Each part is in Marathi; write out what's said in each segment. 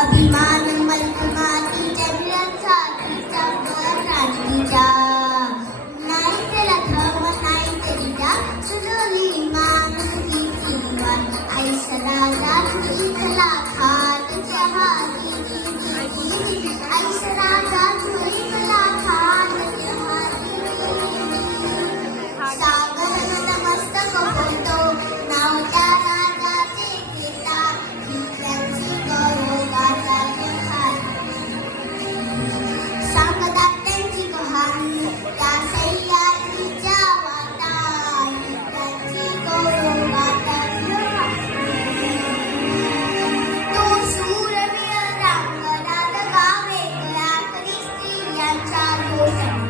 अभिमान मलकुमातीच्या विरचा तिचा क्रांतीच्या नाही त्याला धर्म नाही तरीच्या सुजवली माणूस ती आई सदा तुझी कला खात जहाजी आई सदा तुझी कला खात सागर नतमस्तक होतो नाव त्या राजाचे घेता ही त्यांची गौरवगाथा सांगतात त्यांची कहाणी त्या सह्याद्रीच्या वाटा ही त्यांची गौरवगाथा तो शूरवीर रांगणात गावे गळा करी स्त्रियांच्या दोषात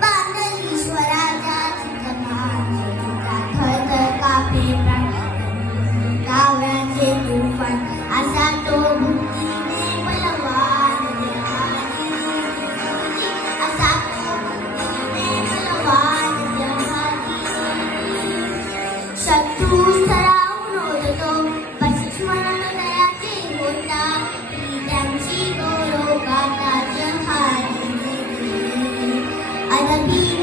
बांधली स्वराज्याची कमान थरथर कापे काव्याचे तुफान असा तो बुद्धीने बलवान असा तो बुद्धीने बलवान शत्रू सरावून होतो पश्चिमन दयाचे होता ही त्यांची गौरवगाथा जहाजी अदबी